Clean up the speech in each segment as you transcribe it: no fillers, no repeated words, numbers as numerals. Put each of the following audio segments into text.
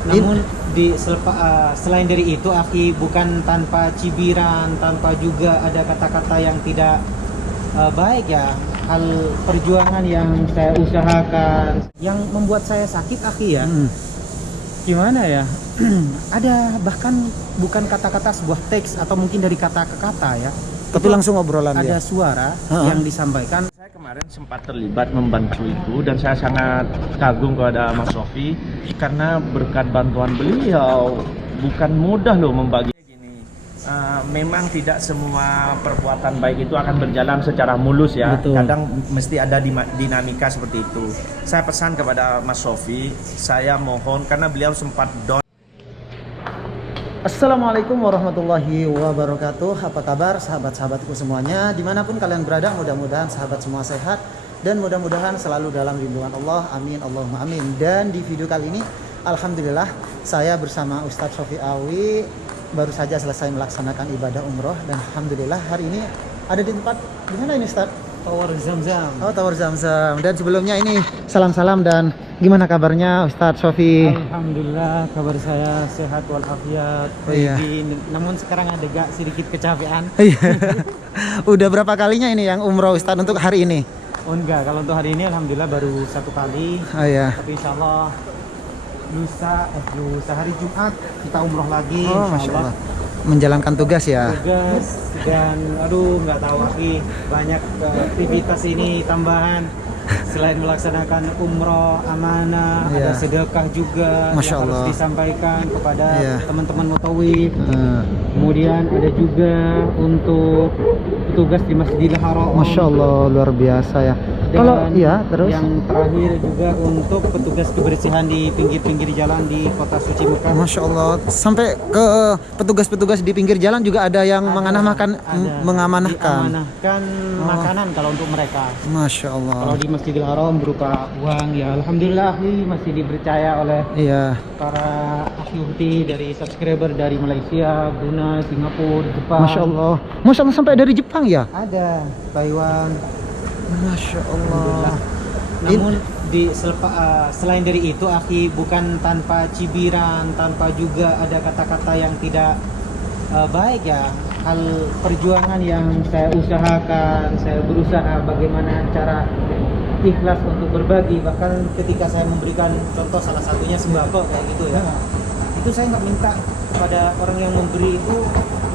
Namun selain dari itu, Aki, bukan tanpa cibiran, tanpa juga ada kata-kata yang tidak baik ya. Hal perjuangan yang saya usahakan, yang membuat saya sakit, Aki ya. Gimana ya? Ada bahkan bukan kata-kata sebuah teks atau mungkin dari kata ke kata ya. Tapi langsung obrolan ada ya. Suara yang disampaikan. Saya kemarin sempat terlibat membantu itu dan saya sangat kagum kepada Mas Sofi karena berkat bantuan beliau bukan mudah loh membagi gini. Memang tidak semua perbuatan baik itu akan berjalan secara mulus ya. Betul. Kadang mesti ada dinamika seperti itu. Saya pesan kepada Mas Sofi, saya mohon karena beliau sempat Assalamualaikum warahmatullahi wabarakatuh. Apa kabar sahabat-sahabatku semuanya, dimanapun kalian berada? Mudah-mudahan sahabat semua sehat dan mudah-mudahan selalu dalam lindungan Allah, amin Allahumma amin. Dan di video kali ini alhamdulillah saya bersama Ustadz Sofi Awi baru saja selesai melaksanakan ibadah umroh dan alhamdulillah hari ini ada di tempat di mana ini Ustadz? Tower Zamzam. Oh, Tower Zamzam. Dan sebelumnya ini salam-salam dan gimana kabarnya Ustadz Sofi? Alhamdulillah kabar saya sehat walafiat. Iya. Namun sekarang ada sedikit kecapean. Udah berapa kalinya ini yang umroh Ustadz untuk hari ini? Oh enggak, kalau untuk hari ini alhamdulillah baru satu kali. Oh iya. Tapi insya Allah lusa hari Jumat kita umroh lagi. Oh, insya Masya Allah. Allah. Menjalankan tugas ya? Tugas dan nggak tahu lagi banyak aktivitas ini tambahan. Selain melaksanakan umroh amanah, Iya. ada sedekah juga Masya yang harus Allah. disampaikan kepada Iya. teman-teman mutawif. Kemudian ada juga untuk petugas di Masjidil Haram. Masya Allah, luar biasa ya. Dan Kalau iya terus yang terakhir juga untuk petugas kebersihan di pinggir-pinggir jalan di kota suci Mekah. Masya Allah, sampai ke petugas-petugas di pinggir jalan juga ada yang mengamanahkan diamanahkan makanan kalau untuk mereka. Masya Allah. Kalau di Masjidil Haram berupa uang ya alhamdulillah masih dipercaya oleh Iya. para ahli dari subscriber dari Malaysia, Brunei, Singapura, Jepang. Masya Allah. Masya Allah sampai dari Jepang ya? Ada Taiwan. Masya Allah. Namun selain dari itu, Aki, bukan tanpa cibiran, tanpa juga ada kata-kata yang tidak baik ya. Hal perjuangan yang saya usahakan, saya berusaha bagaimana cara ikhlas untuk berbagi. Bahkan ketika saya memberikan contoh salah satunya sembako kayak gitu ya, itu saya nggak minta kepada orang yang memberi itu,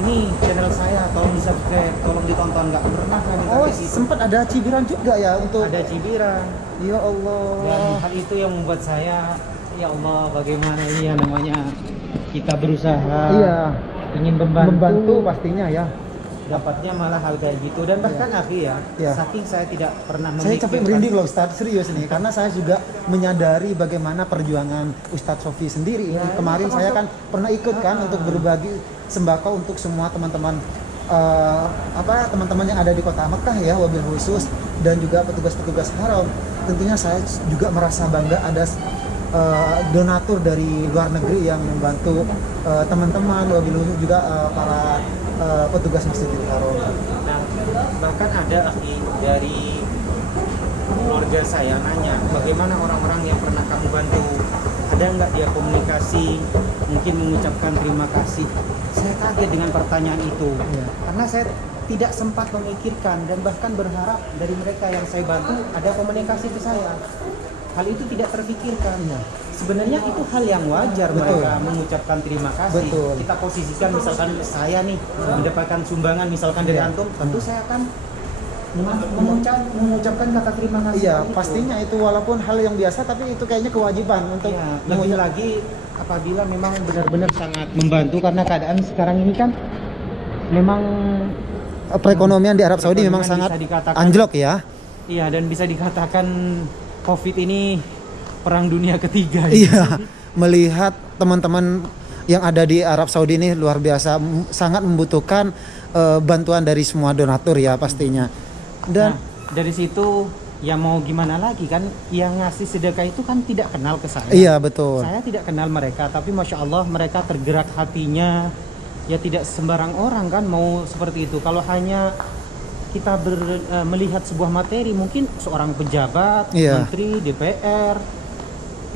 ini channel saya tolong di subscribe, tolong ditonton, nggak pernah saya minta Oh, kayak gitu. sempat ada cibiran juga ya untuk. Ada cibiran. Ya Allah. Dan hal itu yang membuat saya, ya Allah, bagaimana ini yang namanya kita berusaha, Iya. ingin Membantu pastinya ya. dapatnya malah hal kayak gitu. Dan bahkan Aki ya, Iya. saking saya tidak pernah Saya capek memikirkan- merinding loh Ustadz, serius nih, karena saya juga menyadari bagaimana perjuangan Ustadz Sofi sendiri. Ya, Kemarin saya kan pernah ikut kan untuk berbagi sembako untuk semua teman-teman teman-teman yang ada di kota Mekah ya, wabil khusus, dan juga petugas-petugas haram. Tentunya saya juga merasa bangga ada donatur dari luar negeri yang membantu teman-teman, wabil khusus juga para petugas Masjidil Haram. Nah, bahkan ada Aki dari keluarga saya nanya, bagaimana orang-orang yang pernah kamu bantu? Ada nggak dia komunikasi, mungkin mengucapkan terima kasih? Saya kaget dengan pertanyaan itu, Iya. karena saya tidak sempat memikirkan dan bahkan berharap dari mereka yang saya bantu ada komunikasi ke saya. Hal itu tidak terpikirkan. Sebenarnya itu hal yang wajar. Betul. Mereka mengucapkan terima kasih. Betul. Kita posisikan misalkan saya nih mendapatkan sumbangan misalkan dari Iya. antum, tentu saya akan mengucapkan kata terima kasih. Iya, itu. pastinya itu walaupun hal yang biasa, tapi itu kayaknya kewajiban untuk Iya, lebih lagi apabila memang benar-benar sangat membantu karena keadaan sekarang ini kan memang perekonomian di Arab Saudi memang bisa sangat dikatakan- anjlok ya. Iya, dan bisa dikatakan COVID ini perang dunia ketiga. Iya, melihat teman-teman yang ada di Arab Saudi ini luar biasa, sangat membutuhkan bantuan dari semua donatur ya pastinya. Dan Nah, dari situ ya mau gimana lagi kan, yang ngasih sedekah itu kan tidak kenal ke saya. iya betul. Saya tidak kenal mereka, tapi masya Allah mereka tergerak hatinya. Ya tidak sembarang orang kan mau seperti itu. Kalau hanya kita melihat sebuah materi, mungkin seorang pejabat, Iya. menteri, DPR,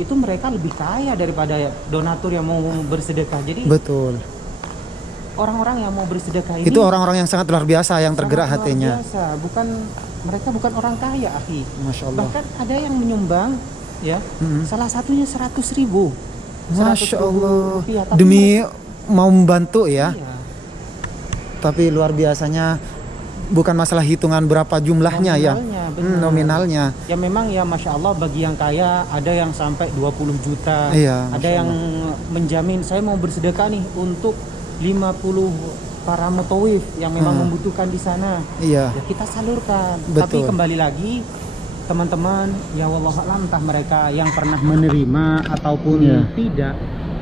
itu mereka lebih kaya daripada donatur yang mau bersedekah. Jadi Betul. orang-orang yang mau bersedekah ini Itu orang-orang yang sangat luar biasa, yang tergerak sangat luar hatinya. biasa. Mereka bukan orang kaya, akhi. Masya Allah. Bahkan ada yang menyumbang, ya, Mm-mm. salah satunya 100.000. Masya Allah. Rupiah, tapi Demi mau membantu ya. iya, Tapi luar biasanya bukan masalah hitungan berapa jumlahnya ya. nominalnya, benar. Nominalnya. Ya memang ya Masya Allah, bagi yang kaya ada yang sampai 20 juta. Iya, Ada Masya yang menjamin saya mau bersedekah nih untuk 50 para mutawif yang memang membutuhkan di sana. Iya. Ya kita salurkan. Betul. Tapi kembali lagi teman-teman, ya wallahualam, entah mereka yang pernah menerima ataupun Iya. tidak.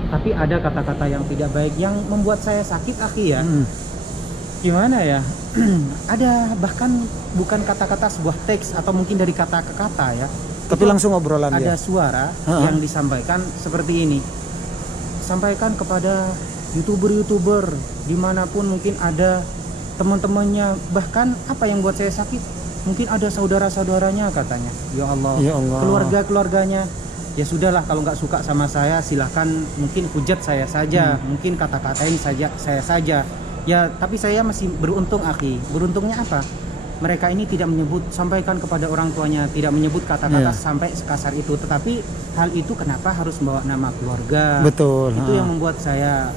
Tapi ada kata-kata yang tidak baik yang membuat saya sakit, akhi ya. Mm. Gimana ya? Ada bahkan bukan kata-kata sebuah teks atau mungkin dari kata ke kata ya. Tapi langsung obrolan Ada dia. suara Ha-ha. yang disampaikan seperti ini. Sampaikan kepada YouTuber-YouTuber dimanapun mungkin ada teman-temannya, bahkan apa yang buat saya sakit, mungkin ada saudara-saudaranya katanya. Ya Allah, Ya Allah. keluarga-keluarganya. Ya sudahlah, kalau nggak suka sama saya silahkan mungkin hujat saya saja, mungkin kata-katain saja saya saja. Ya tapi saya masih beruntung, akhi. Beruntungnya apa? Mereka ini tidak menyebut, sampaikan kepada orang tuanya, tidak menyebut kata-kata Iya. sampai sekasar itu. Tetapi hal itu kenapa harus membawa nama keluarga? Betul. Itu Ha. yang membuat saya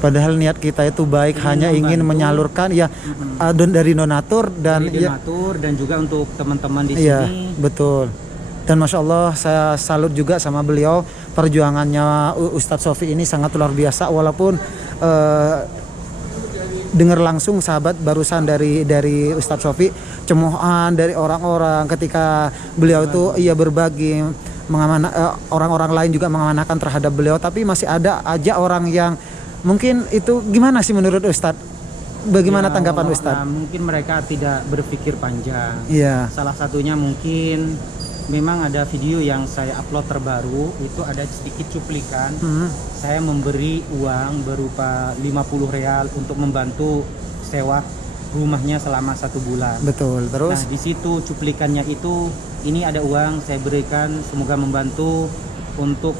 Padahal niat kita itu baik, Ingin hanya ingin membantu. menyalurkan ya dari donatur dan dari ya, donatur dan juga untuk teman-teman di iya, sini. betul. Dan Masya Allah saya salut juga sama beliau, perjuangannya Ustadz Sofi ini sangat luar biasa. Walaupun dengar langsung sahabat barusan dari Ustadz Sofi, cemohan dari orang-orang ketika beliau itu ia berbagi orang-orang lain juga mengamanakan terhadap beliau, tapi masih ada aja orang yang mungkin itu gimana sih menurut Ustadz? Bagaimana Ya, tanggapan Allah, Ustadz? mungkin mereka tidak berpikir panjang. Iya. Salah satunya mungkin memang ada video yang saya upload terbaru, itu ada sedikit cuplikan. Saya memberi uang berupa 50 real untuk membantu sewa rumahnya selama 1 bulan. Betul. Terus Nah, di situ cuplikannya itu, ini ada uang saya berikan, semoga membantu untuk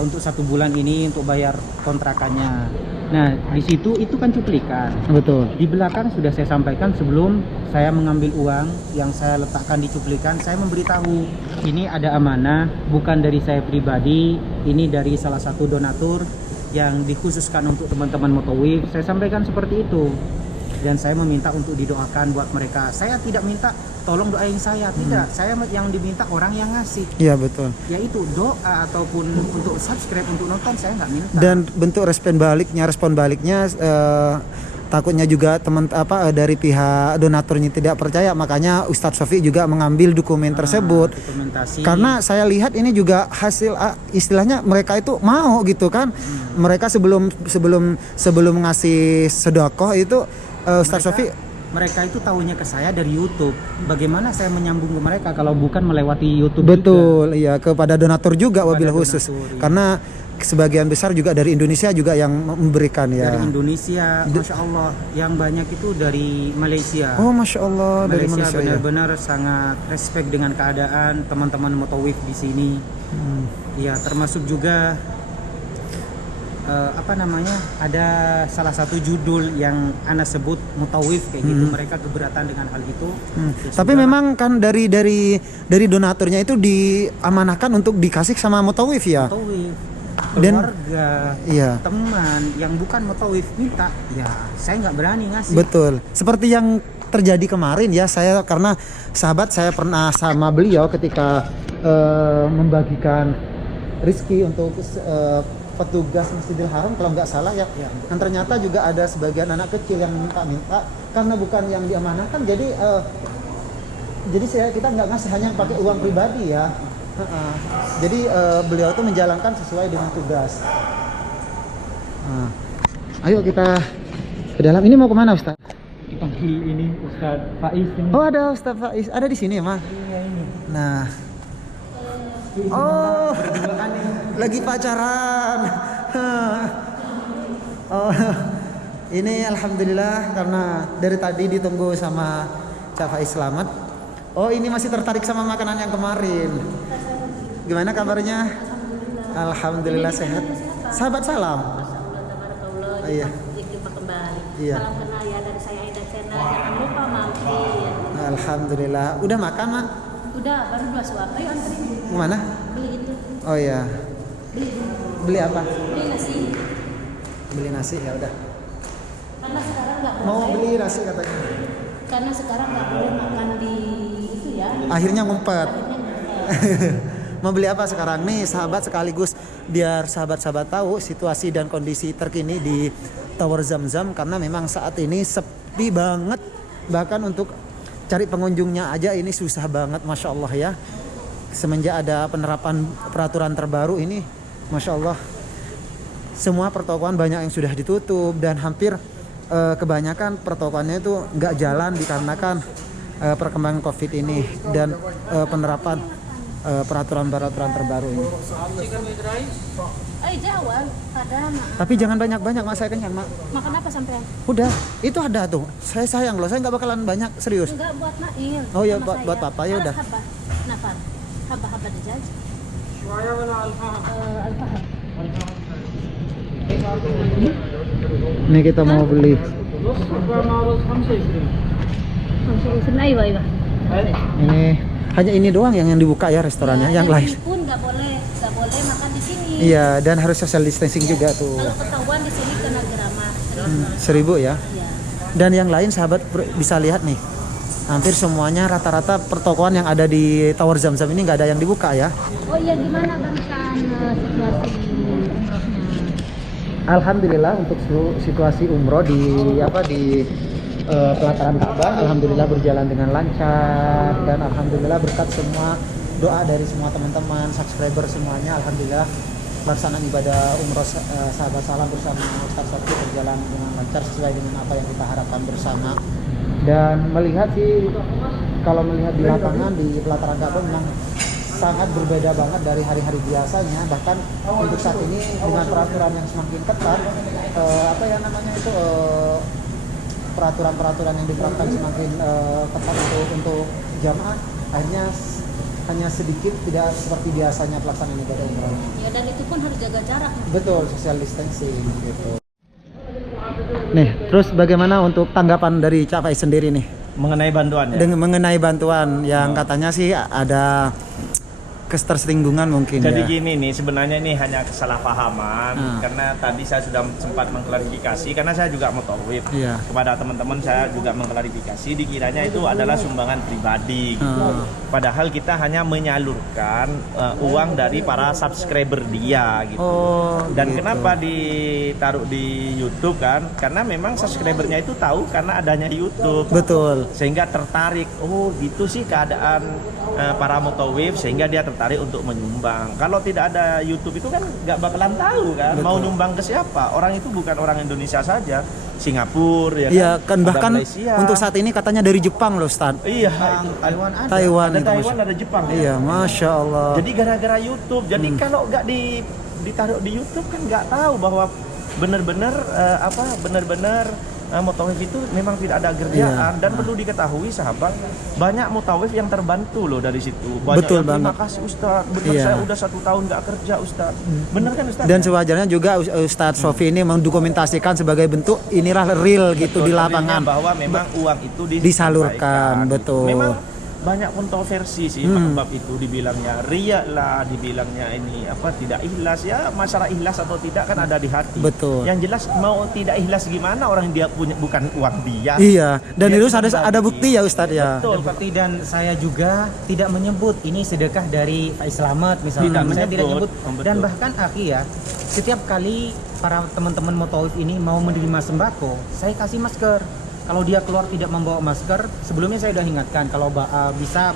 untuk 1 bulan ini untuk bayar kontrakannya. Nah, di situ itu kan cuplikan. betul. Di belakang sudah saya sampaikan sebelum saya mengambil uang yang saya letakkan di cuplikan, saya memberitahu ini ada amanah, bukan dari saya pribadi, ini dari salah satu donatur yang dikhususkan untuk teman-teman mutawif. Saya sampaikan seperti itu. Dan saya meminta untuk didoakan buat mereka. Saya tidak minta tolong doain saya, tidak. Saya yang diminta orang yang ngasih, Iya, betul. yaitu doa ataupun untuk subscribe, untuk nonton, saya nggak minta. Dan bentuk respon baliknya takutnya juga dari pihak donaturnya tidak percaya, makanya Ustadz Sofi juga mengambil dokumen tersebut. Dokumentasi. Karena saya lihat ini juga hasil istilahnya mereka itu mau gitu kan. Mereka sebelum ngasih sedekah itu Ustadz Sofi Mereka itu tahunya ke saya dari YouTube. Bagaimana saya menyambung ke mereka kalau bukan melewati YouTube? betul iya kepada donatur juga Kepada wabil khusus. donatur, iya. Karena sebagian besar juga dari Indonesia juga yang memberikan ya. Dari Indonesia, Masya Allah. Yang banyak itu dari Malaysia. Oh, Masya Allah, dari Malaysia Malaysia ya. benar-benar sangat respect dengan keadaan teman-teman mutawif di sini. Ya, termasuk juga ada salah satu judul yang ana sebut mutawif kayak gitu. Mereka keberatan dengan hal itu. Ya Tapi sudah. memang kan dari donaturnya itu diamanahkan untuk dikasih sama mutawif ya. Mutawif, Dan- keluarga, Iya. teman yang bukan mutawif minta, ya saya nggak berani ngasih. Betul. Seperti yang terjadi kemarin ya, karena sahabat saya pernah sama beliau ketika membagikan rizki untuk petugas Masjidil Haram kalau nggak salah ya. Dan ternyata juga ada sebagian anak kecil yang minta karena bukan yang diamanahkan, jadi kita nggak ngasih hanya pakai uang pribadi ya. Jadi beliau tuh menjalankan sesuai dengan tugas. Ayo kita ke dalam. Ini mau kemana Ustaz? Dipanggil ini Ustadz Faiz ini. Oh, ada Ustaz Faiz, ada di sini Mas. Iya ini. Nah, oh, lagi pacaran. Oh, ini alhamdulillah karena dari tadi ditunggu sama Cak Faiz Slamet. Oh, ini masih tertarik sama makanan yang kemarin. Gimana kabarnya? Alhamdulillah sehat. Sahabat salam. Tabarakallah, Iya. jumpa kembali. Iya. Salam kenal ya dari saya Aida Sena. Jangan lupa mampir. Alhamdulillah. Udah makan, Mak? Udah, baru 2 suap. Ayo anterin. Kemana? Beli itu. Oh iya. Beli. Beli apa? Beli nasi. Beli nasi ya udah. Karena sekarang nggak Mau boleh. beli nasi katanya. Karena sekarang nggak boleh makan di itu ya. Akhirnya ngumpet. Akhirnya nggak. Mau beli apa sekarang nih sahabat, sekaligus biar sahabat-sahabat tahu situasi dan kondisi terkini di Tower Zamzam, karena memang saat ini sepi banget, bahkan untuk cari pengunjungnya aja ini susah banget, Masya Allah ya. Semenjak ada penerapan peraturan terbaru ini, Masya Allah, semua pertokoan banyak yang sudah ditutup dan hampir kebanyakan pertokoannya itu nggak jalan dikarenakan perkembangan COVID ini dan penerapan peraturan terbaru ini. Ayo Jawa, ada mak. Tapi jangan banyak-banyak, Mak, saya kenyang, Mak. Makan apa sampean? Udah, itu ada tuh. Saya sayang loh, saya nggak bakalan banyak, serius. Enggak buat Mail. Oh iya, sama buat saya. papa, ya udah. Haba. Nafar. Haba dijaj. Ini kita mau beli. Ayo. Ini hanya ini doang yang dibuka ya restorannya, yang lain. Pun nggak boleh makan di sini. Iya, dan harus social distancing juga tuh. Kalau ketahuan di sini kena gerama. 1.000 ya. Iya. Dan yang lain sahabat bisa lihat nih. Hampir semuanya rata-rata pertokoan yang ada di Tower Zamzam ini nggak ada yang dibuka ya. Oh iya, gimana barusan situasi umrohnya? Alhamdulillah untuk situasi umroh di pelataran Ka'bah, alhamdulillah berjalan dengan lancar, dan alhamdulillah berkat semua doa dari semua teman-teman subscriber semuanya, alhamdulillah pelaksanaan ibadah umroh sahabat salam bersama Ustaz Sofi berjalan dengan lancar sesuai dengan apa yang kita harapkan bersama. Dan melihat sih, kalau melihat di lapangan di pelataran Ka'bah memang sangat berbeda banget dari hari-hari biasanya. Bahkan untuk saat ini dengan peraturan yang semakin ketat, peraturan-peraturan yang diterapkan semakin ketat untuk jamaah, akhirnya hanya sedikit tidak seperti biasanya pelaksanaan ibadah umroh. Ya, dan itu pun harus jaga jarak. Betul, social distancing gitu. Nih, terus bagaimana untuk tanggapan dari Cak Faiz sendiri nih? Mengenai bantuan ya? Mengenai bantuan yang katanya sih ada ketersinggungan mungkin. Jadi ya. gini nih, sebenarnya ini hanya kesalahpahaman karena tadi saya sudah sempat mengklarifikasi, karena saya juga mutawif. Iya. Kepada teman-teman saya juga mengklarifikasi, dikiranya itu adalah sumbangan pribadi gitu. Padahal kita hanya menyalurkan uang dari para subscriber dia gitu. Dan gitu. kenapa ditaruh di YouTube kan? Karena memang subscribernya itu tahu karena adanya YouTube. Betul. Sehingga tertarik, oh gitu sih keadaan para mutawif, sehingga dia tertarik untuk menyumbang. Kalau tidak ada YouTube itu kan nggak bakalan tahu kan. Betul. Mau nyumbang ke siapa? Orang itu bukan orang Indonesia saja, Singapura ya Iya kan, Ada bahkan Malaysia. untuk saat ini katanya dari Jepang loh, Stan. Iya, Taiwan ada. Taiwan ada itu, Taiwan, ada Jepang. Iya, Masya Allah. Jadi gara-gara YouTube. Jadi kalau nggak ditaruh di YouTube kan nggak tahu bahwa benar-benar mutawif itu memang tidak ada kerjaan. Dan perlu diketahui sahabat, banyak mutawif yang terbantu loh dari situ. Banyak Betul yang terima banget. kasih Ustaz, benar Iya. saya udah 1 tahun nggak kerja Ustaz. Benar kan Ustaz? Dan sewajarnya juga Ustadz Sofi ini mendokumentasikan sebagai bentuk inilah real gitu Betul, di artinya lapangan. bahwa memang uang itu Disalurkan, disampaikan. betul. Memang banyak kontroversi sih bab itu, dibilangnya riya lah, dibilangnya ini tidak ikhlas ya. Masalah ikhlas atau tidak kan ada di hati. Betul. Yang jelas mau tidak ikhlas gimana, orang dia punya bukan uang dia. Iya, dan Dia itu cuma ada bagi. bukti ya Ustadz ya. Betul. Bukti, dan saya juga tidak menyebut ini sedekah dari Faiz Slamet misalnya. Tidak Saya tidak menyebut. menyebut. Dan bahkan ya, setiap kali para teman-teman mutawif ini mau menerima sembako, saya kasih masker. Kalau dia keluar tidak membawa masker, sebelumnya saya sudah ingatkan kalau bisa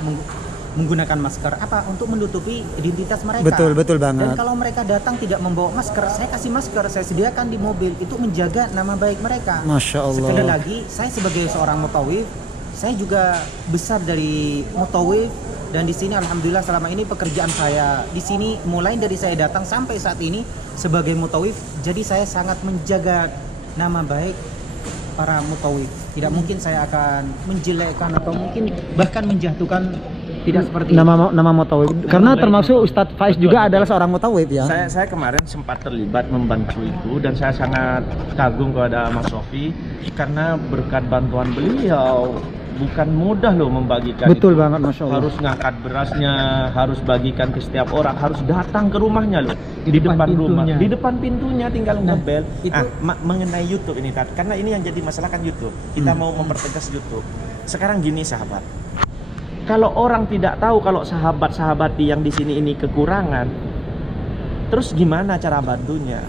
menggunakan masker untuk menutupi identitas mereka. Betul banget. Dan kalau mereka datang tidak membawa masker, saya kasih masker, saya sediakan di mobil itu menjaga nama baik mereka. Masya Allah. Sekali lagi, saya sebagai seorang mutawif, saya juga besar dari mutawif, dan di sini alhamdulillah selama ini pekerjaan saya di sini mulai dari saya datang sampai saat ini sebagai mutawif, jadi saya sangat menjaga nama baik para mutawif. Tidak mungkin saya akan menjelekkan atau mungkin bahkan menjatuhkan Tidak seperti nama mutawif. Karena termasuk Ustadz Faiz juga adalah seorang mutawif ya. Saya kemarin sempat terlibat membantu itu dan saya sangat kagum kepada Mas Sofi karena berkat bantuan beliau bukan mudah loh membagikan. Betul itu. banget, Masya Allah. Harus ngangkat berasnya, harus bagikan ke setiap orang, harus datang ke rumahnya loh, di depan rumah, di depan pintunya tinggal ngebel. Mengenai YouTube ini Tat, karena ini yang jadi masalah kan YouTube. Kita mau mempertegas YouTube. Sekarang gini sahabat, kalau orang tidak tahu kalau sahabat-sahabat yang di sini ini kekurangan, terus gimana cara bantunya?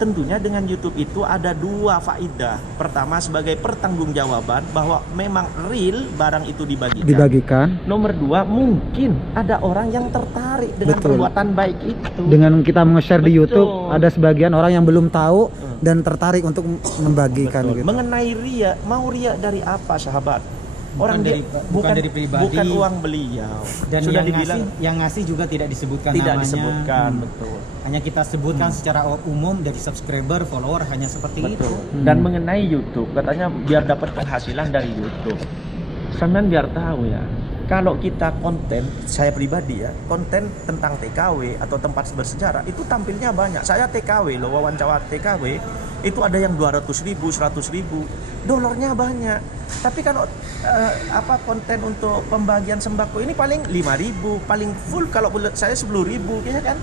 Tentunya dengan YouTube itu ada dua faedah. Pertama sebagai pertanggungjawaban bahwa memang real barang itu dibagikan. Nomor dua, mungkin ada orang yang tertarik dengan perbuatan baik itu. Dengan kita nge-share di YouTube, ada sebagian orang yang belum tahu dan tertarik untuk membagikan. Gitu. Mengenai ria, mau ria dari apa sahabat? Orang bukan dari pribadi, bukan uang beliau. Dan sudah yang dibilang yang ngasih juga tidak disebutkan namanya. Disebutkan, betul. Hanya kita sebutkan secara umum dari subscriber, follower hanya seperti itu. Dan mengenai YouTube, katanya biar dapat penghasilan dari YouTube. Sampean biar tahu ya. Kalau kita konten, saya pribadi ya, konten tentang TKW atau tempat bersejarah itu tampilnya banyak. Saya TKW loh, wawancara TKW itu ada yang 200.000, 100.000, dolarnya banyak. Tapi kalau konten untuk pembagian sembako ini paling 5.000, paling full kalau saya 10.000, ya kan?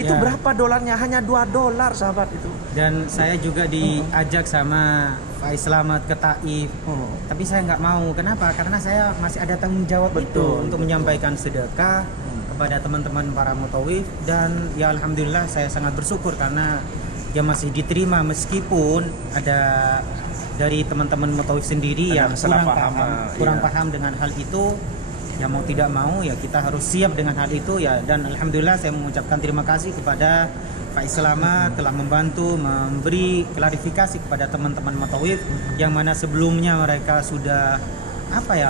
Itu berapa dolarnya? Hanya $2 sahabat itu. Dan saya juga diajak sama Faiz Slamet ke Taif, tapi saya nggak mau. Kenapa? Karena saya masih ada tanggung jawab itu untuk menyampaikan sedekah kepada teman-teman para mutawif. Dan ya alhamdulillah saya sangat bersyukur karena dia masih diterima meskipun ada dari teman-teman mutawif sendiri yang kurang paham dengan hal itu. Ya mau tidak mau ya kita harus siap dengan hal itu ya. Dan alhamdulillah saya mengucapkan terima kasih kepada Faiz Slamet telah membantu memberi klarifikasi kepada teman-teman mutawif yang mana sebelumnya mereka sudah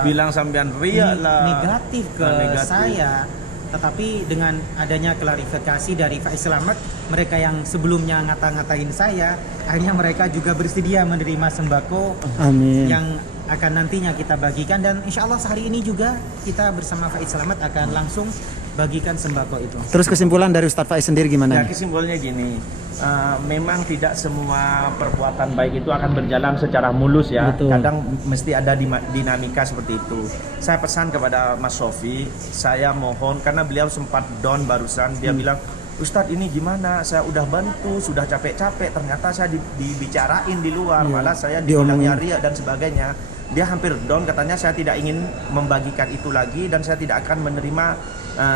bilang sampean ria lah, negatif ke saya. Tetapi dengan adanya klarifikasi dari Faiz Slamet, mereka yang sebelumnya ngata-ngatain saya, akhirnya mereka juga bersedia menerima sembako. Amin. Yang akan nantinya kita bagikan, dan insya Allah sehari ini juga kita bersama Faiz Slamet akan langsung bagikan sembako itu. Terus kesimpulan dari Ustadz Faiz sendiri gimana? Ya, kesimpulannya gini, memang tidak semua perbuatan baik itu akan berjalan secara mulus ya. Betul. Kadang mesti ada dinamika seperti itu. Saya pesan kepada Mas Sofi, saya mohon, karena beliau sempat down barusan, dia bilang, Ustadz ini gimana, saya udah bantu, sudah capek-capek, ternyata saya dibicarain di luar, malah saya dibilangnya ria dan sebagainya. Dia hampir down, katanya saya tidak ingin membagikan itu lagi dan saya tidak akan menerima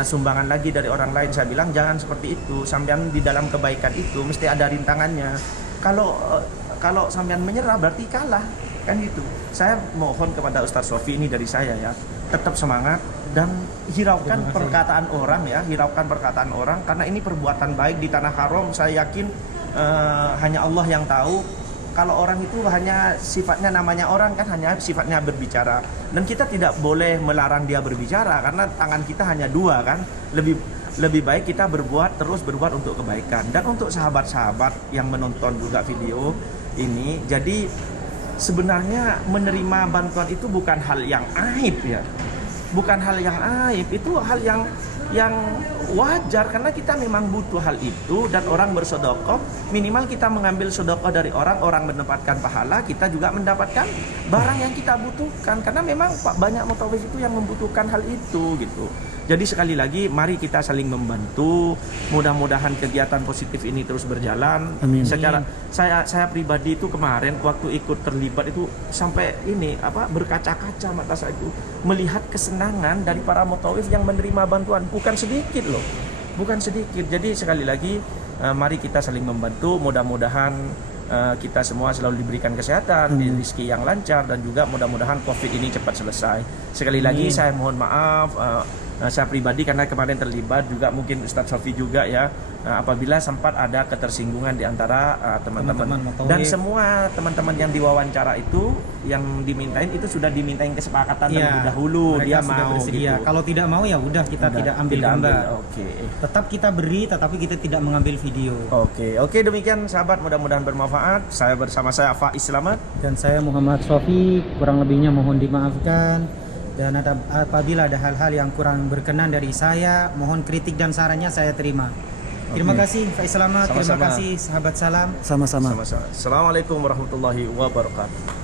sumbangan lagi dari orang lain. Saya bilang jangan seperti itu, sampean di dalam kebaikan itu mesti ada rintangannya. Kalau sampean menyerah berarti kalah, kan gitu. Saya mohon kepada Ustadz Sofi, ini dari saya ya, tetap semangat dan hiraukan perkataan orang ya, hiraukan perkataan orang, karena ini perbuatan baik di tanah haram. Saya yakin hanya Allah yang tahu. Kalau orang itu hanya sifatnya, namanya orang kan hanya sifatnya berbicara, dan kita tidak boleh melarang dia berbicara karena tangan kita hanya dua kan. Lebih baik kita terus berbuat untuk kebaikan. Dan untuk sahabat-sahabat yang menonton juga video ini, jadi sebenarnya menerima bantuan itu bukan hal yang aib ya, bukan hal yang aib, itu hal yang wajar karena kita memang butuh hal itu. Dan orang bersedekah, minimal kita mengambil sedekah dari orang mendapatkan pahala, kita juga mendapatkan barang yang kita butuhkan, karena memang banyak mutawif itu yang membutuhkan hal itu gitu. Jadi sekali lagi mari kita saling membantu, mudah-mudahan kegiatan positif ini terus berjalan. Amin. Secara saya pribadi itu kemarin waktu ikut terlibat itu sampai berkaca-kaca mata saya itu melihat kesenangan dari para mutawif yang menerima bantuan, bukan sedikit loh, bukan sedikit. Jadi sekali lagi mari kita saling membantu, mudah-mudahan kita semua selalu diberikan kesehatan, rezeki yang lancar, dan juga mudah-mudahan COVID ini cepat selesai. Sekali lagi saya mohon maaf, saya pribadi karena kemarin terlibat juga, mungkin Ustadz Sofi juga ya, apabila sempat ada ketersinggungan di antara teman-teman dan semua teman-teman yang diwawancara itu yang dimintain itu sudah dimintain kesepakatan terlebih dahulu, dia mau bersedia. Gitu. Kalau tidak mau ya udah kita tidak ambil gambar. Oke. Tetap kita beri, tetapi kita tidak mengambil video. Oke, demikian sahabat, mudah-mudahan bermanfaat. Saya bersama Faiz Slamet dan saya Muhammad Sofi, kurang lebihnya mohon dimaafkan. Dan apabila ada hal-hal yang kurang berkenan dari saya, mohon kritik dan sarannya saya terima. Terima kasih Pak Islama, terima Sama-sama. kasih sahabat salam. Sama-sama. Sama-sama. Assalamualaikum warahmatullahi wabarakatuh.